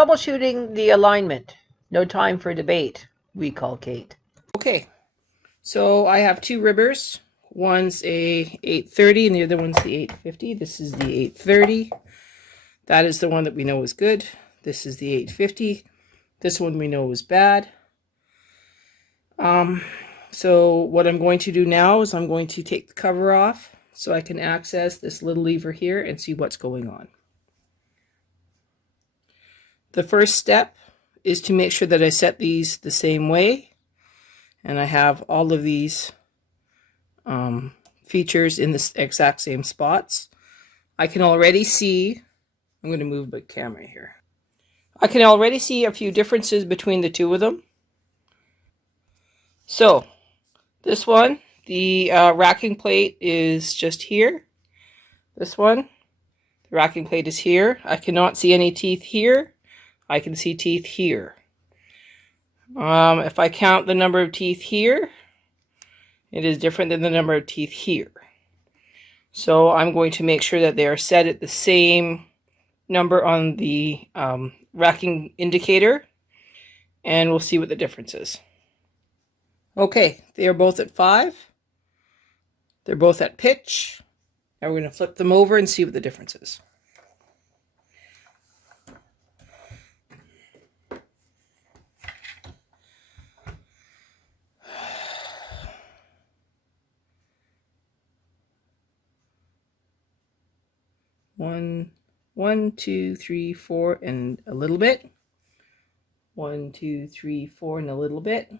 troubleshooting the alignment. No time for debate, we call Kate. Okay, so I have two ribbers. One's a 830 and the other one's the 850. This is the 830. That is the one that we know is good. This is the 850. This one we know is bad. So what I'm going to do now is I'm going to take the cover off so I can access this little lever here and see what's going on. The first step is to make sure that I set these the same way, and I have all of these features in the exact same spots. I can already see, I'm going to move the camera here. I can already see a few differences between the two of them. So this one, the racking plate is just here. This one, the racking plate is here. I cannot see any teeth here. I can see teeth here. If I count the number of teeth here, it is different than the number of teeth here. So I'm going to make sure that they are set at the same number on the racking indicator, and we'll see what the difference is. Okay, they are both at 5. They're both at pitch. Now we're going to flip them over and see what the difference is. One, 2, 3, 4, and a little bit. 1, 2, 3, 4, and a little bit.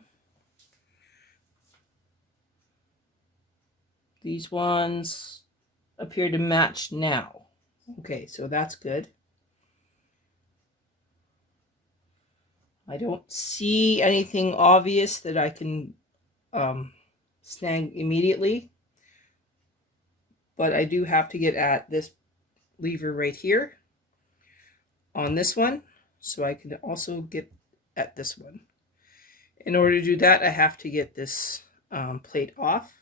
These ones appear to match now. Okay, so that's good. I don't see anything obvious that I can snag immediately, but I do have to get at this lever right here on this one, so I can also get at this one. In order to do that, I have to get this plate off.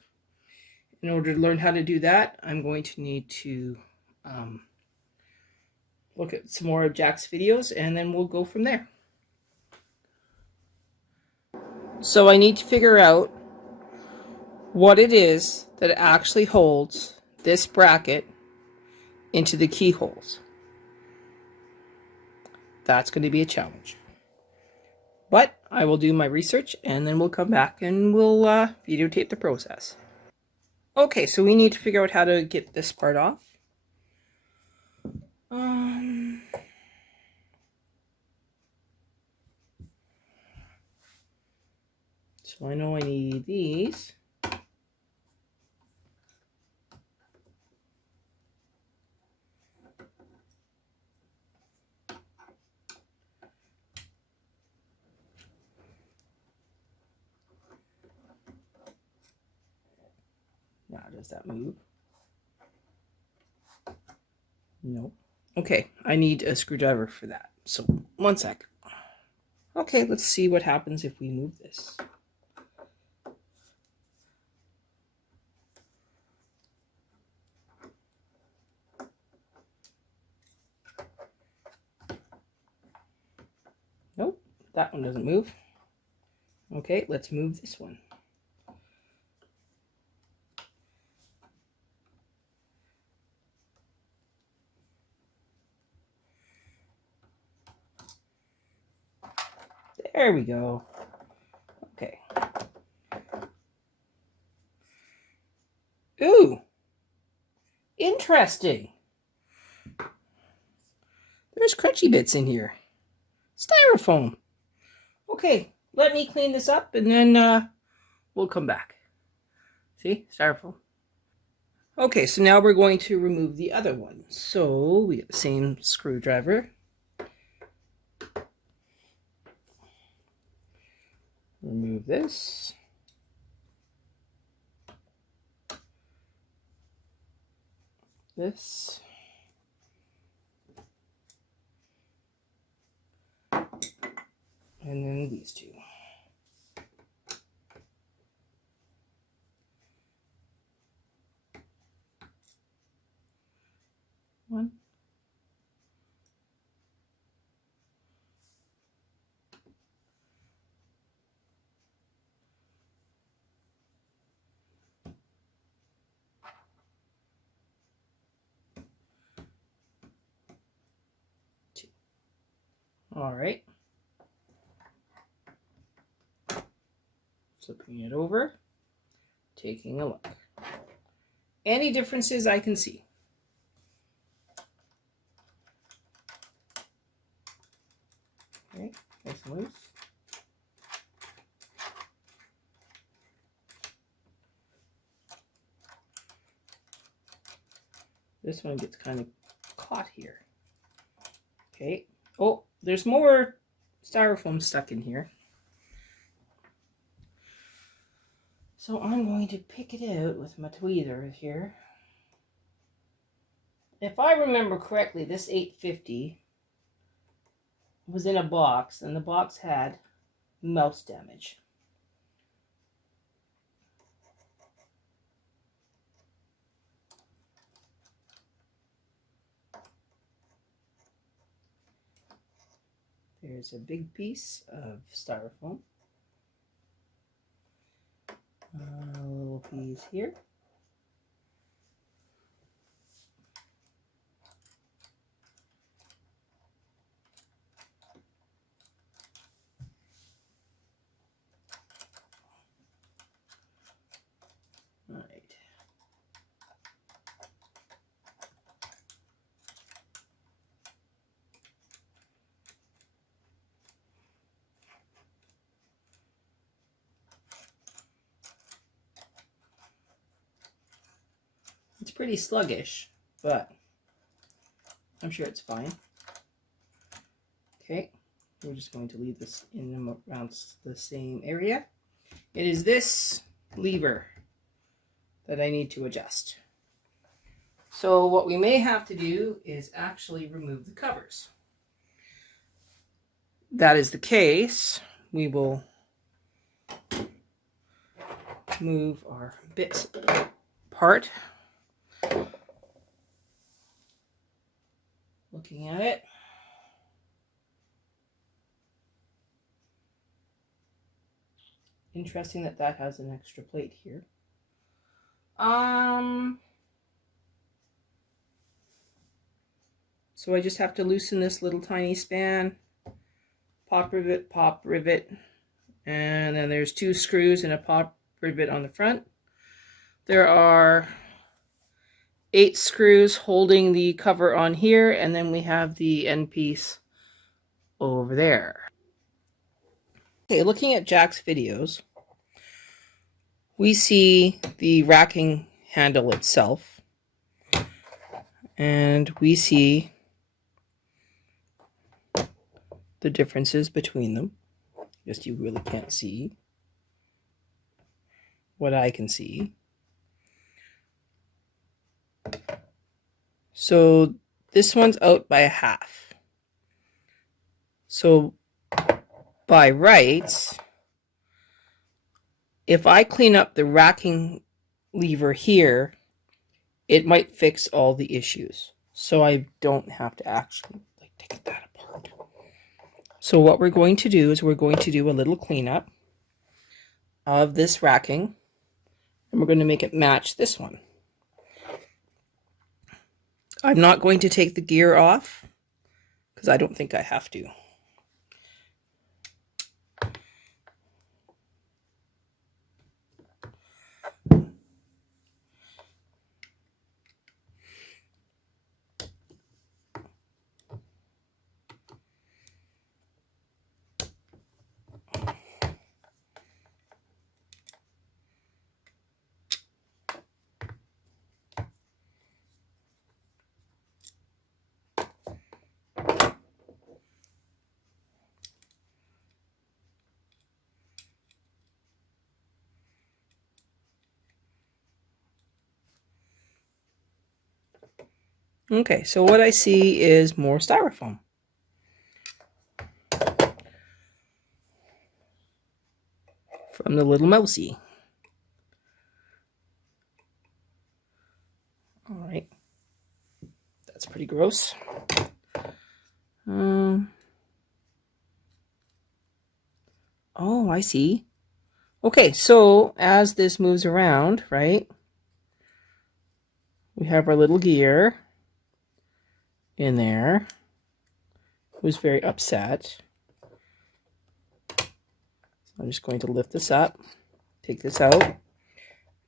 In order to learn how to do that, I'm going to need to look at some more of Jack's videos, and then we'll go from there. So I need to figure out what it is that actually holds this bracket into the keyholes. That's going to be a challenge. But I will do my research, and then we'll come back and we'll videotape the process. Okay, so we need to figure out how to get this part off. So I know I need these. Now, does that move? No. Okay, I need a screwdriver for that. So, one sec. Okay, let's see what happens if we move this. Nope, that one doesn't move. Okay, let's move this one. There we go. Okay. Ooh, interesting. There's crunchy bits in here. Styrofoam. Okay, let me clean this up and then we'll come back. See, styrofoam. Okay, so now we're going to remove the other one. So we get the same screwdriver. Remove this. This. And then these two. One. All right. Flipping it over, taking a look. Any differences I can see? Okay, nice and loose. This one gets kind of caught here. Okay. Oh, there's more styrofoam stuck in here. So I'm going to pick it out with my tweezers here. If I remember correctly, this 850 was in a box, and the box had mouse damage. There's a big piece of styrofoam. A little piece here. All right. It's pretty sluggish, but I'm sure it's fine. Okay, we're just going to leave this in around the same area. It is this lever that I need to adjust. So what we may have to do is actually remove the covers. That is the case. We will move our bits apart. Looking at it. Interesting that that has an extra plate here. So I just have to loosen this little tiny span, pop rivet, and then there's 2 screws and a pop rivet on the front. There are 8 screws holding the cover on here, and then we have the end piece over there. Okay, looking at Jack's videos, we see the racking handle itself, and we see the differences between them. Just you really can't see what I can see. So this one's out by a half. So by rights, if I clean up the racking lever here, it might fix all the issues. So I don't have to actually take that apart. So what we're going to do is we're going to do a little cleanup of this racking, and we're going to make it match this one. I'm not going to take the gear off because I don't think I have to. Okay, so what I see is more styrofoam. From the little mousey. All right, that's pretty gross. Oh, I see. Okay, so as this moves around, right, we have our little gear in there, who's very upset. So I'm just going to lift this up, take this out.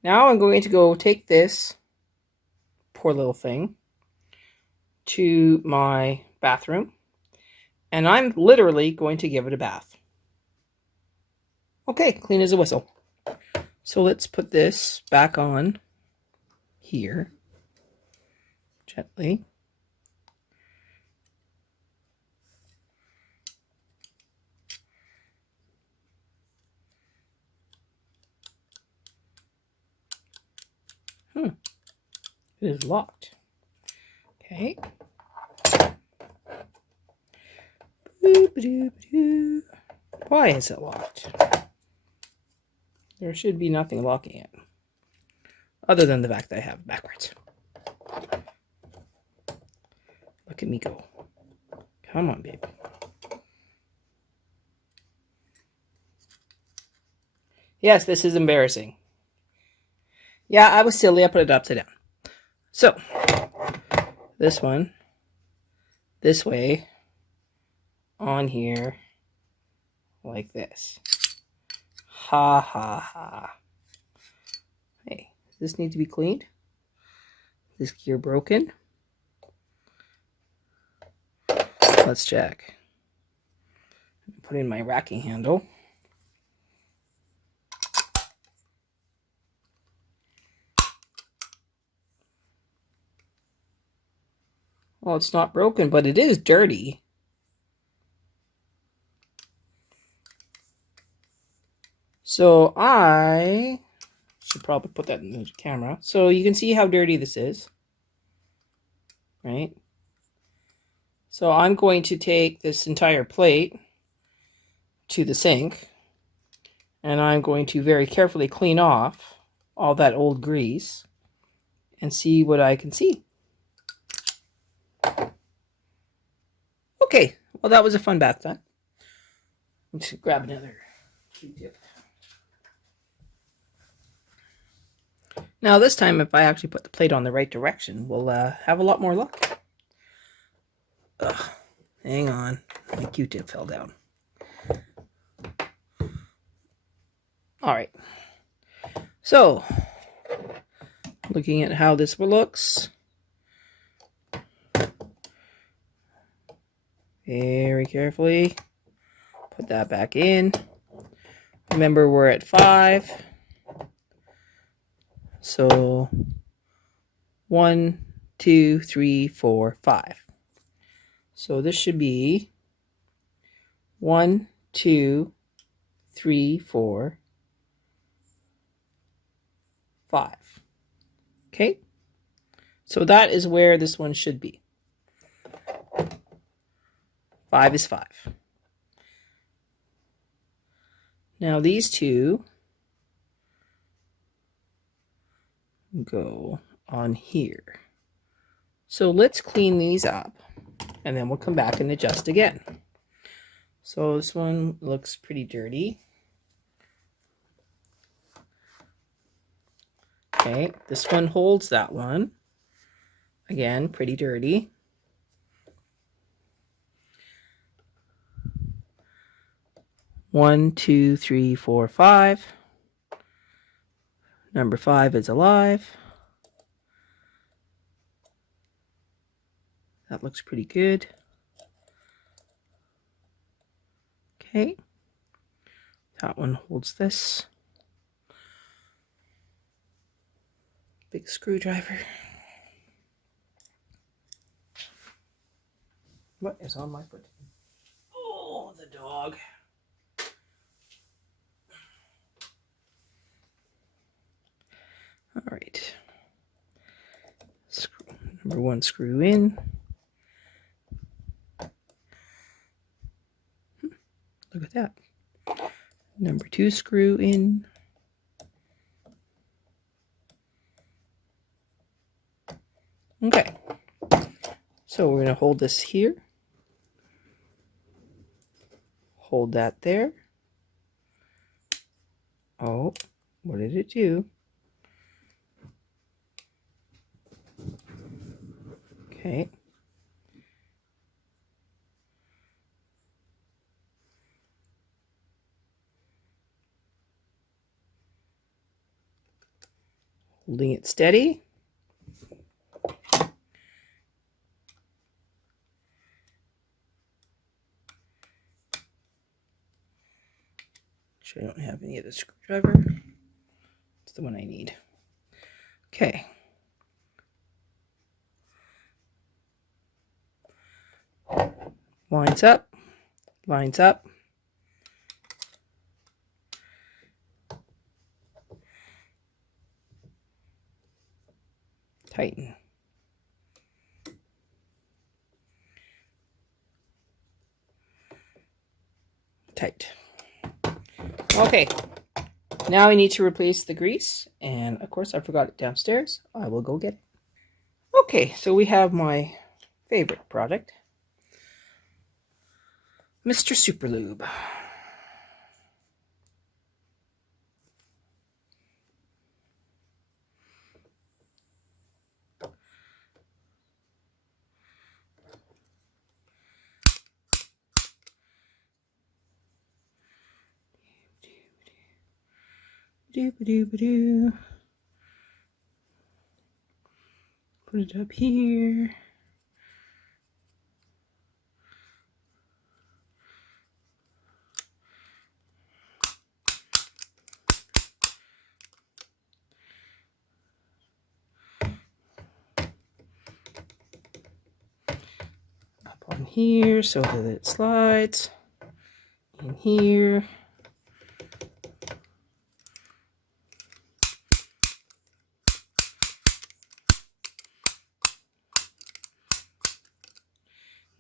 Now I'm going to go take this poor little thing to my bathroom, and I'm literally going to give it a bath. Okay, clean as a whistle. So let's put this back on here gently. It is locked. Okay. Why is it locked? There should be nothing locking it, other than the fact that I have it backwards. Look at me go. Come on, baby. Yes, this is embarrassing. Yeah, I was silly. I put it upside down. So, this one, this way, on here, like this. Ha ha ha. Hey, does this need to be cleaned? Is this gear broken? Let's check. Put in my racking handle. Well, it's not broken, but it is dirty. So I should probably put that in the camera so you can see how dirty this is. Right? So I'm going to take this entire plate to the sink, and I'm going to very carefully clean off all that old grease and see what I can see. Okay, well, that was a fun bath time. Let's grab another Q-tip. Now this time, if I actually put the plate on the right direction, we'll have a lot more luck. Ugh, hang on, my Q-tip fell down. All right, so looking at how this looks, very carefully put that back in. Remember, we're at 5. So 1, 2, 3, 4, 5. So this should be 1, 2, 3, 4, 5. Okay, so that is where this one should be. 5 is 5. Now these two go on here. So let's clean these up, and then we'll come back and adjust again. So this one looks pretty dirty. Okay, this one holds that one. Again, pretty dirty. One, 2, 3, 4, 5. Number 5 is alive. That looks pretty good. Okay. That one holds this. Big screwdriver. What is on my foot? Oh, the dog. All right. Number 1 screw in. Look at that. Number 2 screw in. Okay. So we're going to hold this here. Hold that there. Oh, what did it do? Okay. Holding it steady. I don't have any other screwdriver. It's the one I need. Okay. Lines up, lines up. Tighten. Tight. Okay, now I need to replace the grease, and of course I forgot it downstairs. I will go get it. Okay, so we have my favorite product, Mr. Super Lube. Doo-ba-doo-ba-doo. Put it up here. Up on here so that it slides in here.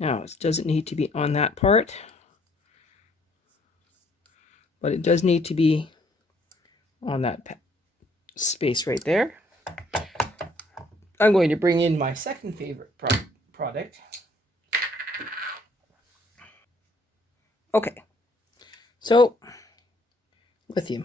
Now, it doesn't need to be on that part, but it does need to be on that space right there. I'm going to bring in my second favorite product. Okay, so lithium.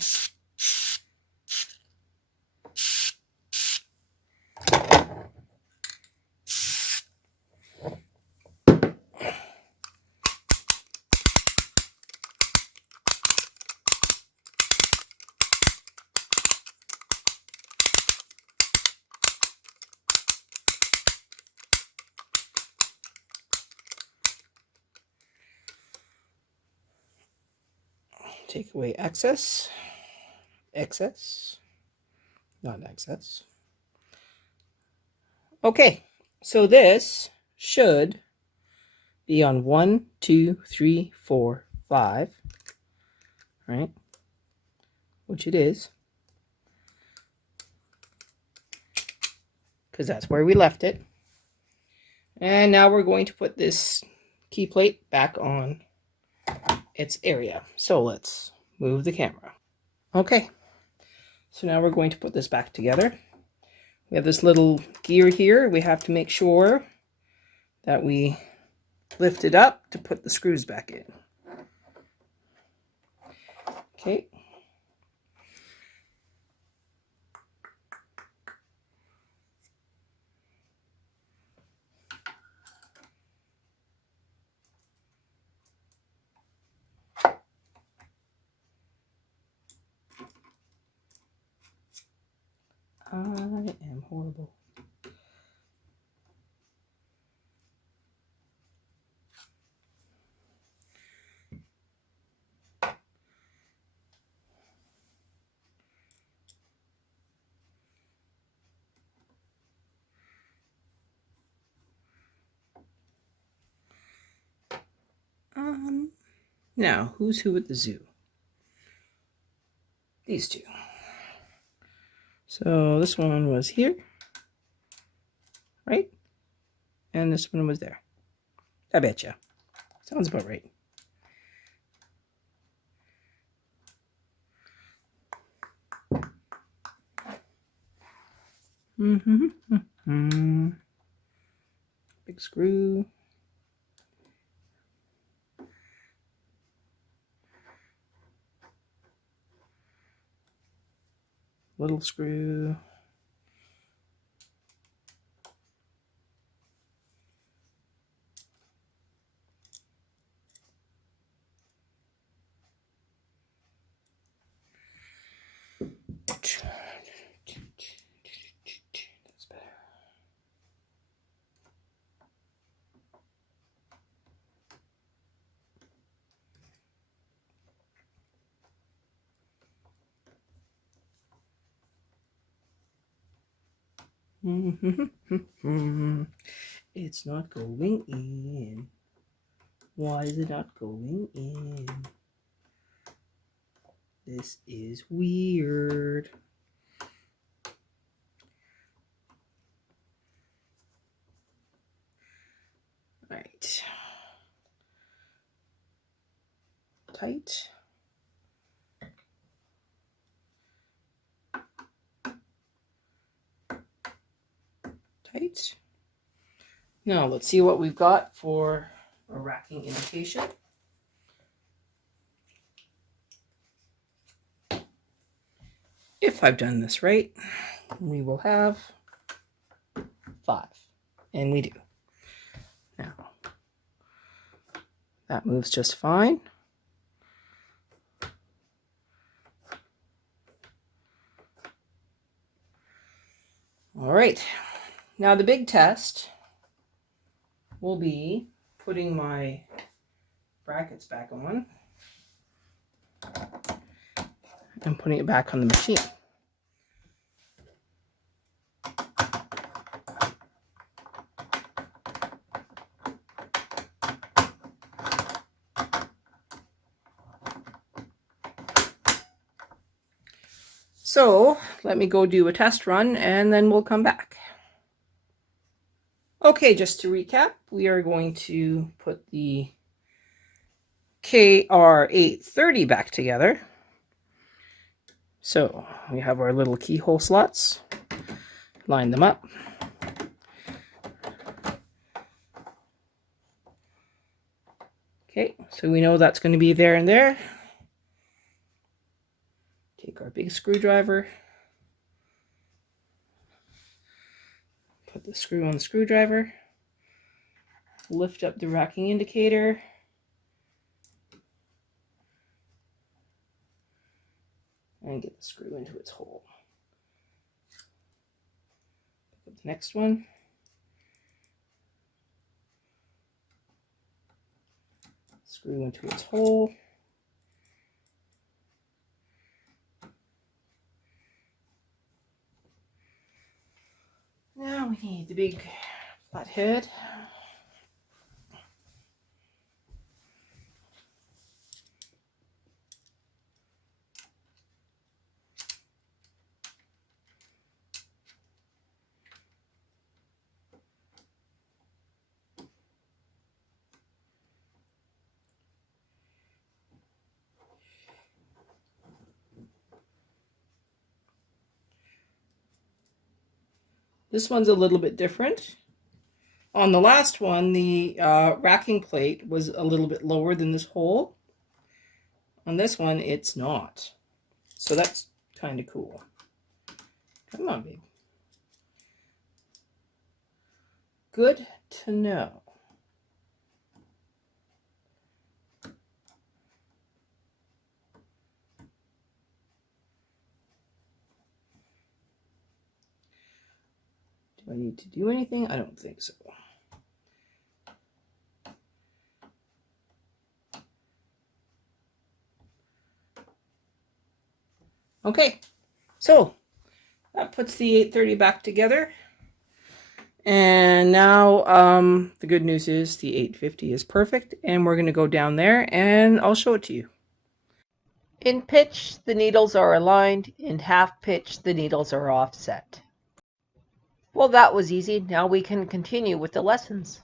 Take away excess, not excess. Okay, so this should be on 1, 2, 3, 4, 5, right? Which it is, because that's where we left it. And now we're going to put this key plate back on its area. So let's move the camera. Okay, so now we're going to put this back together. We have this little gear here. We have to make sure that we lift it up to put the screws back in. Okay. I am horrible. Now, who's who at the zoo? These two. So this one was here, right? And this one was there. I betcha. Sounds about right. Big screw. Little screw. It's not going in. Why is it not going in? This is weird. All right. Tight. Tight. Now let's see what we've got for a racking indication. If I've done this right, we will have 5. And we do. Now, that moves just fine. All right. Now the big test will be putting my brackets back on and putting it back on the machine. So let me go do a test run and then we'll come back. Okay, just to recap, we are going to put the KR830 back together. So we have our little keyhole slots, line them up. Okay, so we know that's going to be there and there. Take our big screwdriver, put the screw on the screwdriver, lift up the racking indicator, and get the screw into its hole. Pick up the next one. Screw into its hole. Now we need the big flat head. This one's a little bit different. On the last one, the racking plate was a little bit lower than this hole. On this one, it's not. So that's kind of cool. Come on, babe. Good to know. Do I need to do anything? I don't think so. Okay, so that puts the 830 back together. And now the good news is the 850 is perfect, and we're going to go down there and I'll show it to you. In pitch, the needles are aligned. In half pitch, the needles are offset. Well, that was easy. Now we can continue with the lessons.